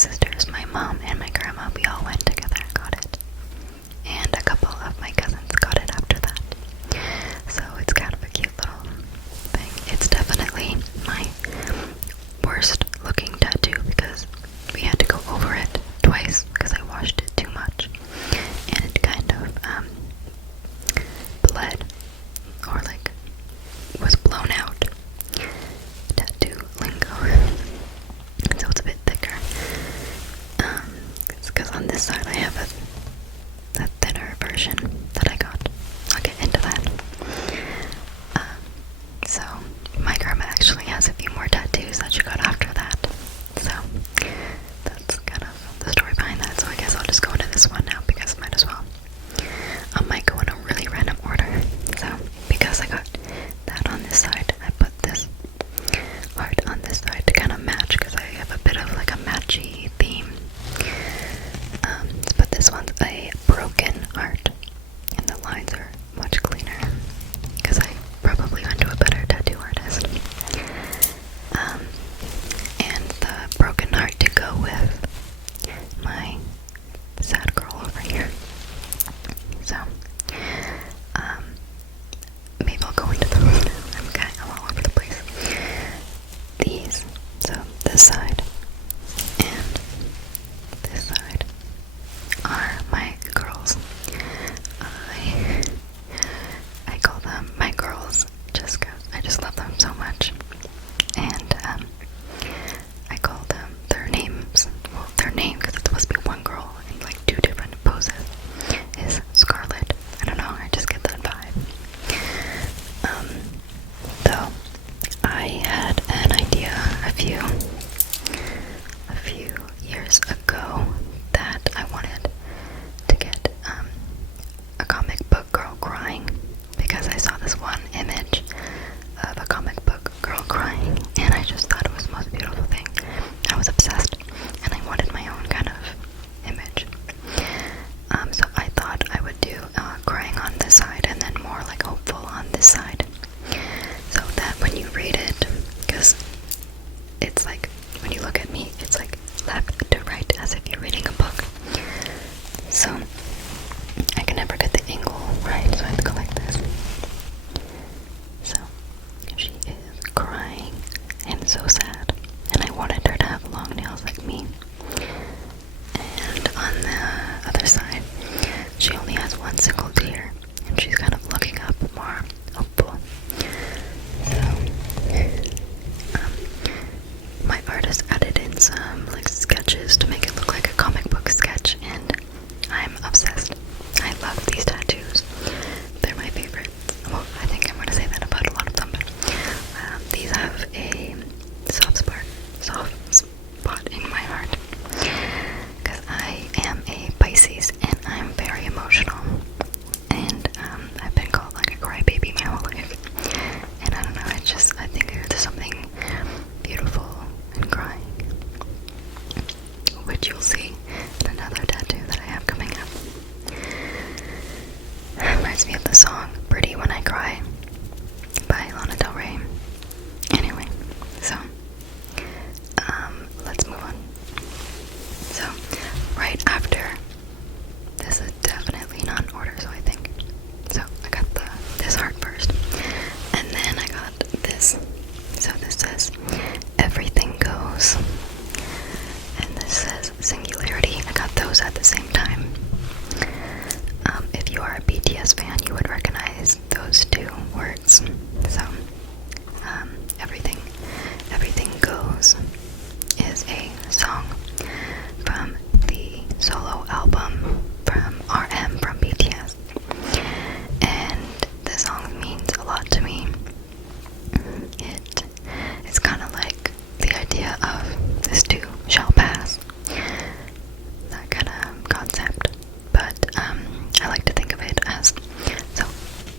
sisters, my mom, and my grandma, we all went together and got it. And a couple of my cousins got it after that. So it's kind of a cute little thing. It's definitely my worst looking tattoo because we had to go over it twice because I washed it too much. And it kind of bled, or like was blown out. Tattoo lingo. So it's a bit thicker. It's because on this side I have a thinner version that I got. I'll get into that. So my grandma actually has a few more tattoos that she got after that. So that's kind of the story behind that. So I guess I'll just go into this one now because might as well. I might go in a really random order. So because I got that on this side, I put this art on this side to kind of match because I have a bit of like a matchy theme. But this one's a broken art, and the lines are much cleaner because I probably went to a better tattoo artist. And the broken art to go with my sad girl over here. So, maybe I'll go into those now. I'm all over the place. These, so this side and this side are my girls. I call them my girls just because I just love them so much. And I call them their names. Well, their name, because it's supposed to be one girl in like two different poses, is Scarlet. I don't know, I just get that vibe. Though I had an idea a few years ago that I wanted to get a comic book girl crying because I saw this one image of a comic book girl crying and I just thought it was the most beautiful thing. I was obsessed and I wanted my own kind of image. So I thought I would do crying on this side and then more like hopeful on this side. So that when you read it, because it's like, when you look at me, it's like left to right as if you're reading a book. So I can never get the angle right, so I have to go like this. So she is crying and so sad, and I wanted her to have long nails like me. And on the other side, she only has one single tear, and she's kind of looking up more hopeful. So, my artist added in some like sketches to make it look like a comic book sketch, and I'm obsessed. I love these tattoos. They're my favorite. Well, I think I'm going to say that about a lot of them, but these have a soft spot in my heart because I am a Pisces and I'm very emotional, and I've been called like a crybaby my whole life, and I don't know, I think there's something beautiful in crying, which you'll see in another tattoo that I have coming up. Reminds me of the song Pretty When I Cry by Lana Del Rey. Anyway, so let's move on. So right after this is definitely not in order, so I think. So I got this heart first, and then I got this. So this says everything goes, and this says singularity. I got those at the same time. If you are a BTS fan, you would recognize those two words. So everything goes is a song from the solo album from RM from BTS, and this song means a lot to me. It's kind of like the idea of this too shall pass, that kind of concept, but I like to think of it as, so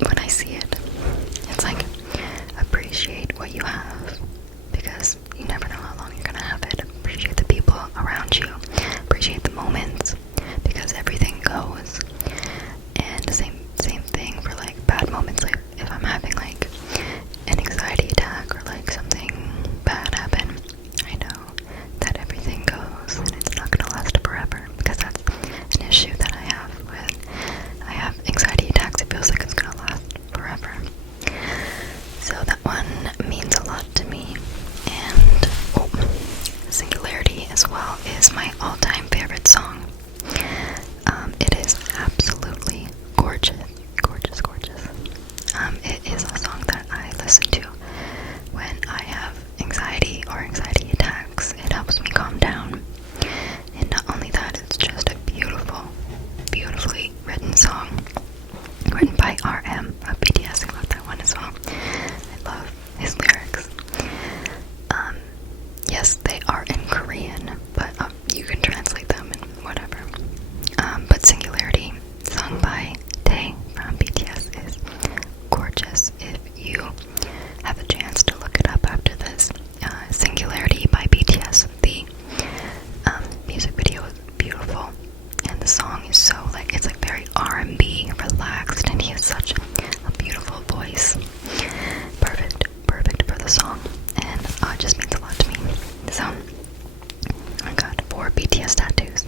when I see it, it's like appreciate what you have Singularity as well is my all-time favorite song. It is absolutely gorgeous, gorgeous, gorgeous. It is a song that I listen to when I have anxiety or anxiety attacks. It helps me calm down. And not only that, it's just a beautiful, beautifully written song. Written by RM of BTS. I love that one as well. I love his lyrics. Yes, they are in Korean, but you can translate them and whatever. But Singularity, sung by Tae from BTS, is gorgeous. If you have a chance to look it up after this, Singularity by BTS, the music video is beautiful, and the song is so, like, it's like very R&B, relaxed, and he has such a beautiful voice. Perfect for the song, and it just means a lot to me. So, I got 4 BTS tattoos.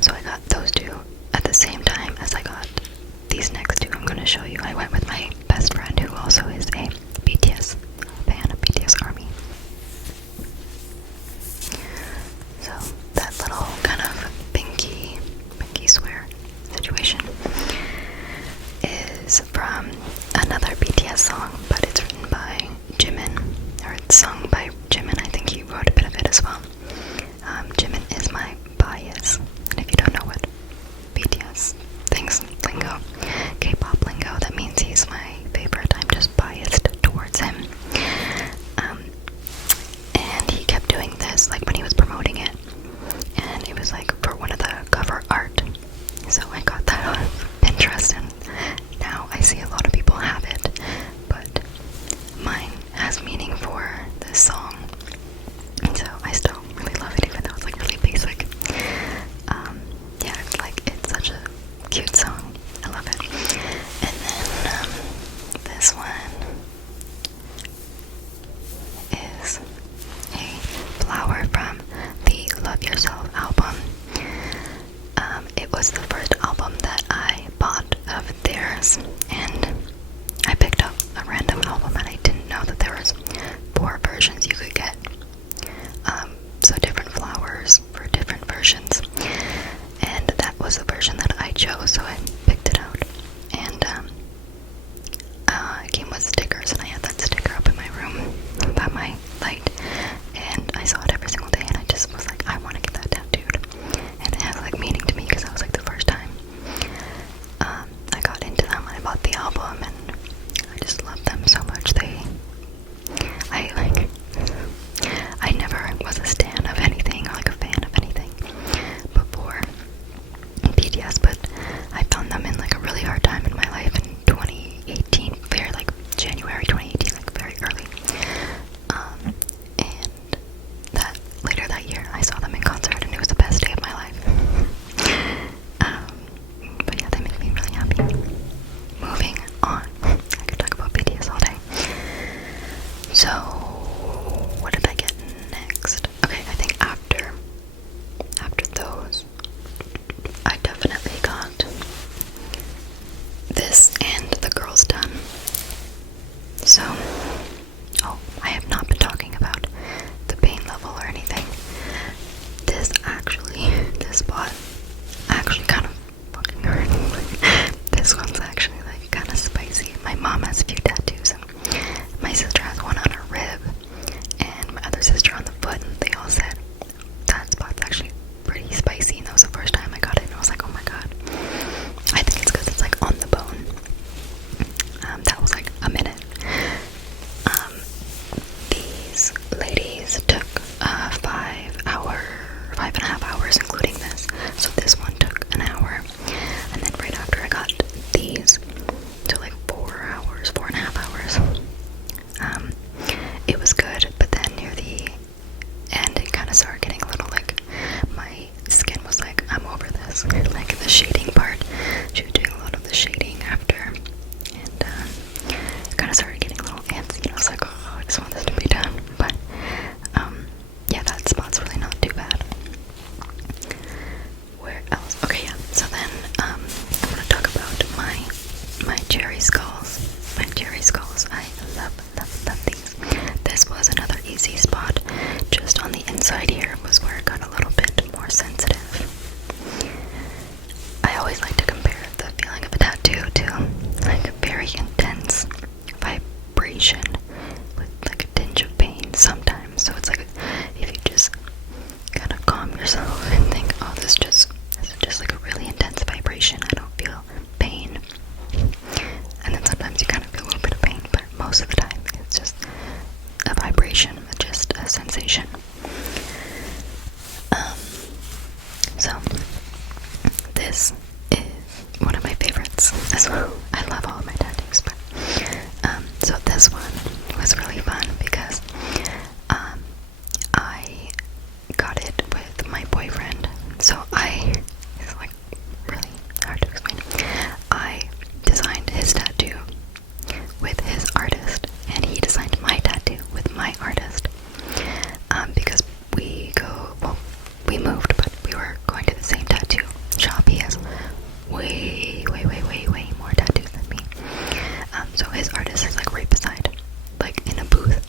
So I got those 2 at the same time as I got these next 2 I'm going to show you. I went with my best friend who also is a BTS fan of BTS ARMY. So that little kind of pinky swear situation is from another BTS song, but it's written by Jimin, or it's sung by Jimin. I think he wrote a bit of it as well. Jimin is my bias, and if you don't know what BTS thinks lingo, K-pop lingo, that means he's my favorite. I'm just biased towards him. And he kept doing this, like when he was promoting it, and it was like for one of the cover art. So I got that on Pinterest, and now I see a lot of people have it, but mine has meaning for this song. And so I still really love it, even though it's like really basic. Yeah, it's such a cute song. I love it. And then this one is a flower from the Love Yourself album. It was the first album that I bought of theirs, and I picked up a random album, and I didn't know that there was 4 versions you could get. So different flowers for different versions, and that was the version that I chose, so I picked it out. And it came with stickers, and I had that sticker up in my room by my light, and I saw it every single day, and I just was like, I want to get that tattooed. And it has like meaning to me because that was like the first time I got into them. I bought the album, and I just love them so much. I never was a stan of anything, or like a fan of anything before BTS, but I found them in like a really hard time in my life in 2018, very like January 2018, like very early. And that later that year I saw them in concert, and it was the best day of my life. But yeah, they make me really happy. Moving on. I could talk about BTS all day. So, what did I get next? Okay, I think after those, I definitely got this and the Girls Done. So, I have not been talking about the pain level or anything. This spot actually kind of fucking hurt. This one's actually like kind of spicy. My mom has a few tattoos, and my sister has one on her rib, and my other sister on the foot, and they all said that spot's actually pretty spicy, and that was the first time I got it, and I was like, oh my god. I think it's because it's like on the bone. That was like a minute. These ladies took 5.5 hours, including this. So this one took an hour, and then right after I got these, took like 4.5 hours. It was good, but then near the end, it kind of started getting a little like, my skin was like, I'm over this. Like the shading part, she was doing a lot of the shading after, and it kind of started getting a little antsy, and I was like, oh, I just want this to be done. But yeah, that spot's really not too bad. Where else? Okay, yeah. So then I'm gonna talk about my cherry skulls. My cherry skulls. I love these. This was another easy spot, just on the inside here was where it got a little bit more sensitive. I always like to compare the feeling of a tattoo to like a very intense vibration with like a tinge of pain sometimes. So it's like if you just kind of calm yourself and think, oh, this is just like a really intense vibration. I don't feel pain. And then sometimes you kind of feel a little bit of pain, but most of the time it's just a vibration, just a sensation. So this is one of my favorites as well. I love all of my tattoos, but so this one was really fun because I got it with my boyfriend. So it's like really hard to explain. I designed his tattoo with his artist, and he designed my tattoo with my artist. Because we moved, but we were going to the same tattoo shop. He has way more tattoos than me. So his artist is like right beside, like in a booth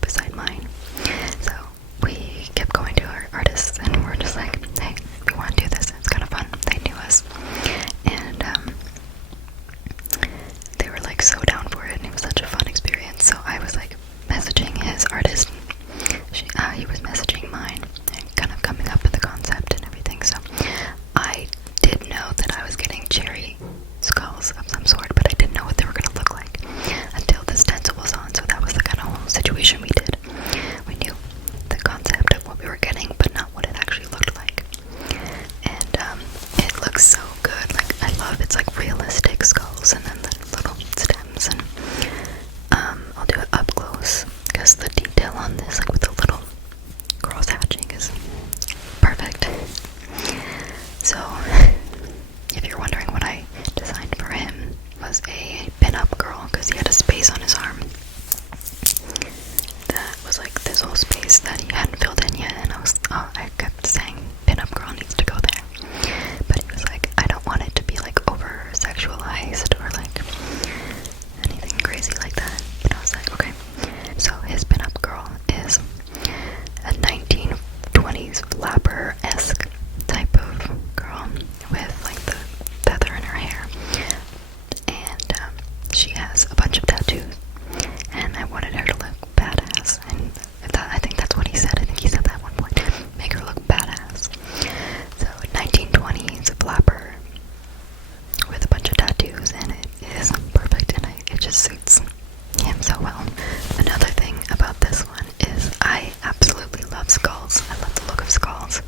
beside mine. So we kept going to our artists, and we're just like, hey, we want to do this. It's kind of fun. They knew us, and they were like so down for it, and it was such a fun experience. So I was like messaging his artist. He was messaging mine and kind of coming up with the concept and everything. So I did know that I was getting cherry skulls of some sort, but I didn't know what they were going to look like until the stencil was on. So that was the kind of whole situation we did. We knew the concept of what we were getting, but not what it actually looked like. And it looks so good. Like, I love it's like realistic skulls and then the little stems, and I'll do it up close because the detail on this, like with the little cross hatching, is perfect. So if you're wondering what I designed for him, was a pin-up girl, because he had a space on his arm that was like this whole space that he hadn't filled in yet, and I kept saying pin-up girl needs to go there, but he was like, I don't want it to be like over sexualized or like anything crazy like that. But I was like, okay. So his pin-up girl is a 1920s flapper-esque type of girl with like the feather in her hair, and she has a bunch of tattoos, and I wanted her to look badass, and I think that's what he said. I think he said that at one point, make her look badass. So 1920s flapper with a bunch of tattoos, and it is perfect, and it just suits him so well. Another thing about this one is I absolutely love skulls. I love the look of skulls.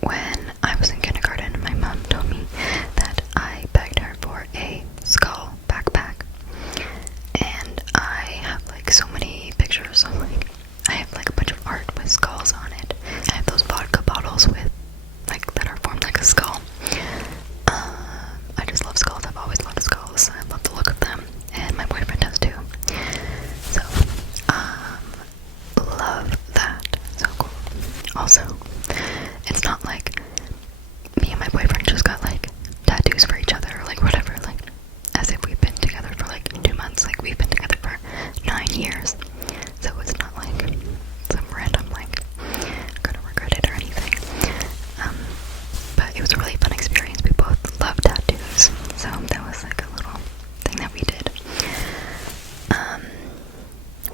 When I was in kindergarten, my mom told me that I begged her for a skull backpack, and I have like so many pictures of like, I have like a bunch of art with skulls on it. I have those vodka bottles with like that are formed like a skull. I just love skulls. I've always loved skulls. I love the look of them, and my boyfriend does too. So, love that. So cool. Also, it's not like me and my boyfriend just got like tattoos for each other or like whatever, like as if we've been together for like 2 months. Like, we've been together for 9 years. So it's not like some random like gonna regret it or anything. But it was a really fun experience. We both love tattoos, so that was like a little thing that we did.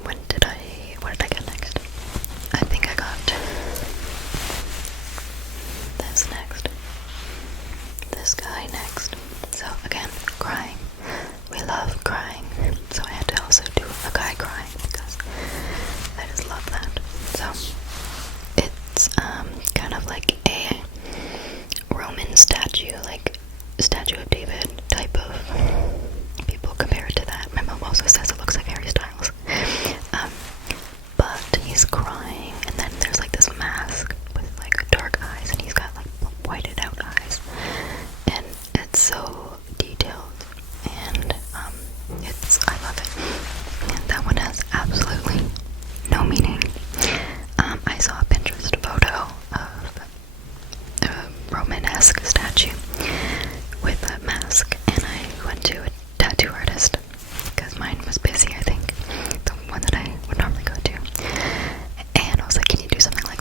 What did I get next? I think I got this next. This guy next. So again, crying. We love crying. So I had to also do a guy crying because I just love that. So it's kind of like a Roman statue, like Statue of David type of. People compare it to that. My mom also says it looks like Harry Styles. But he's crying, and then there's like this mask with like dark eyes, and he's got like whited out eyes, and it's so detailed, and I love it. And that one has absolutely no meaning. I saw a Pinterest photo of a Romanesque statue with a mask, and I went to a tattoo artist because mine was busy, I think, the one that I would normally go to, and I was like, can you do something like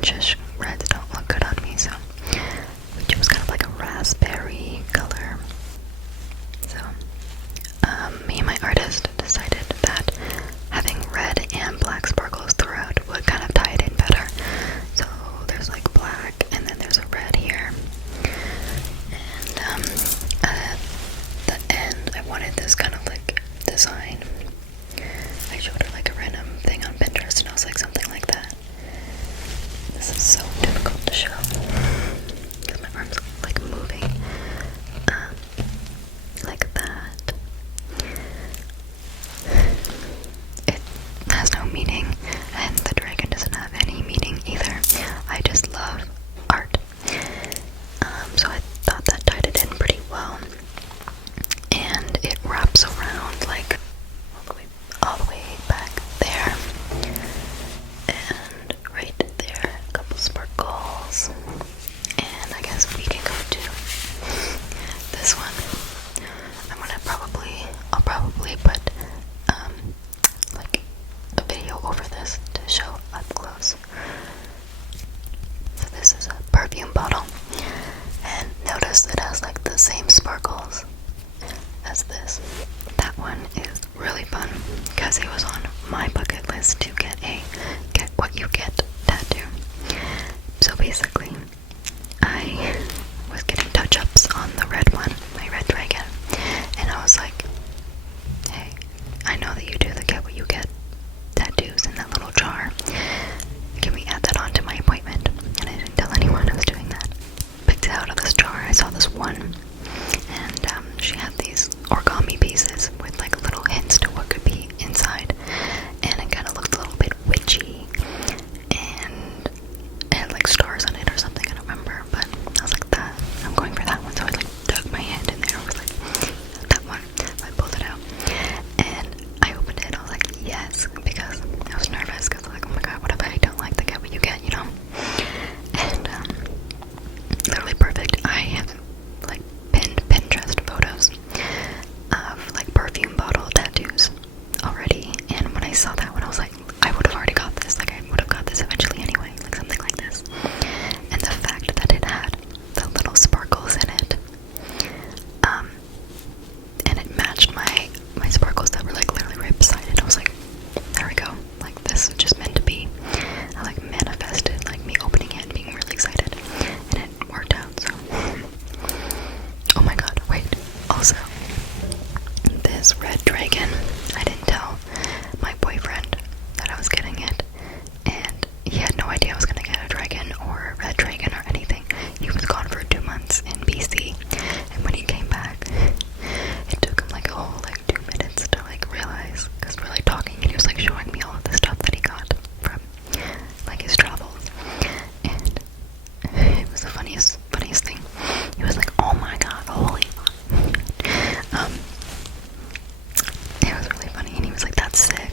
orangish reds don't look good on me, so we chose kind of like a raspberry color. So me and my artist decided that having red and black sparkles throughout would kind of tie it in better. So there's like black and then there's a red here. And at the end I wanted this kind of like design. I showed her like a random thing on Pinterest and I was like, something like that. This is so difficult to show because my arm's like moving like that. It has no meaning, and the dragon doesn't have any meaning either. I just love art. So I thought that tied it in pretty well. And it wraps around like all the way back there. And right there, a couple sparkles. And I guess we can go to this one. I'll probably put like a video over this to show up close. So this is a perfume bottle, and notice it has like the same sparkles as this. That one is really fun because it was on my bucket list to get a get what you get tattoo. So basically, I was getting touch-ups on the red one, my red dragon, and I was like, hey, I know that you do the get what you get tattoos in that little jar. Can we add that onto my appointment? And I didn't tell anyone I was doing that. Picked it out of this jar. I saw this one, and she had these origami pieces with like little hints to what could be inside, and it kind of looked a little bit witchy, and it had like stars on it or something. I don't remember, but I was like, that I'm going for that one. So I like dug my hand in there. I was like, that one. So I pulled it out, and I opened it. I was like, yes, because I was nervous because I was like, oh my god, what if I don't like the get what you get, you know? And literally perfect. I have like pinned Pinterest photos of like perfume bottle tattoos already, and when I saw that one I was like, I would have already got this, like I would have got this eventually anyway, like something like this. And the fact that it had the little sparkles in it, and it matched my sparkles that were like literally right beside it, I was like, there we go, like this is just meant to be. I like manifested like me opening it and being really excited, and it worked out. So oh my god, wait, also this red dragon, I didn't tell my boyfriend that I was getting it, and he had no idea I was gonna get a dragon or a red dragon or anything. He was gone for 2 months in BC, and when he came back, it took him like a whole like 2 minutes to like realize, because we're like talking and he was like showing me all of the stuff that he got from like his travels, and it was the funniest thing. He was like, oh my god, holy it was really funny, and he was like, that's sick.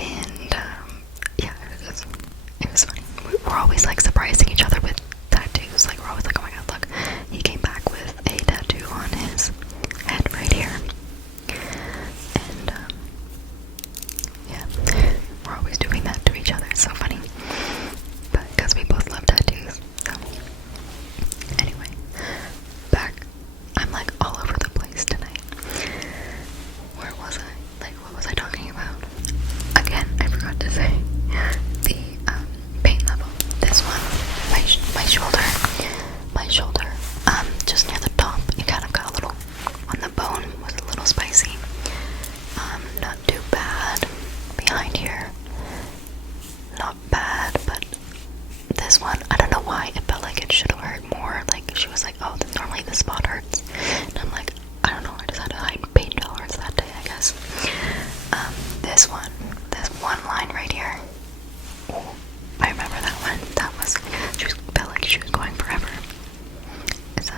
And yeah, it was funny. We're always like surprising each other with tattoos. Like we're always like, oh my god, look, he came back with a tattoo on his head right here. And yeah, we're always doing that to each other. It's so funny, but because we both love tattoos. So anyway, back. I'm like all over the place tonight. Where was I? Like, what was I talking about? Again, I forgot to say the pain level. This one, my shoulder, just near the top, it kind of got a little on the bone, was a little spicy. Not too bad. Behind here, not bad, but this one, I don't know why it felt like it should have hurt more. Like she was like, oh, normally this spot hurts, and I'm like, I don't know, I just had a high pain tolerance that day, I guess. This one line right here. Ooh, I remember that one. That was, felt like she was going forever. So,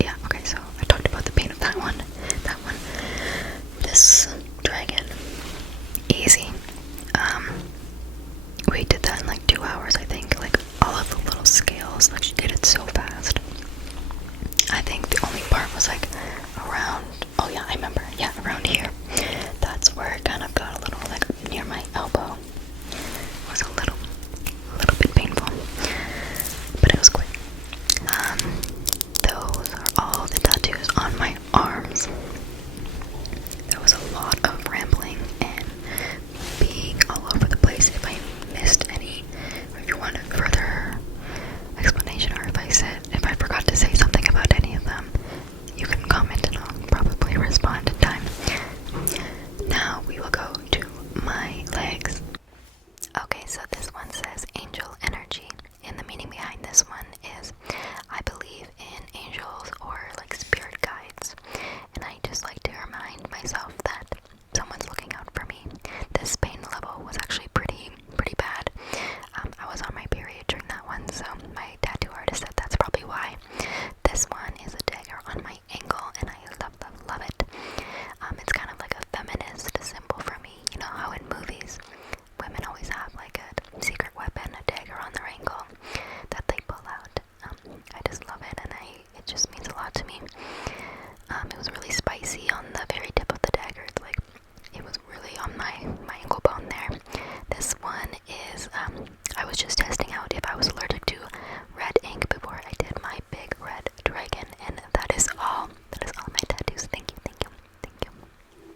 yeah, okay, so I talked about the pain of that one. This dragon, easy. We did that in like 2 hours, I think. Like all of the little scales, like she did it so fast. I think the only part was like around, oh yeah, I remember, yeah, around here. That's where it kind of got a little like near my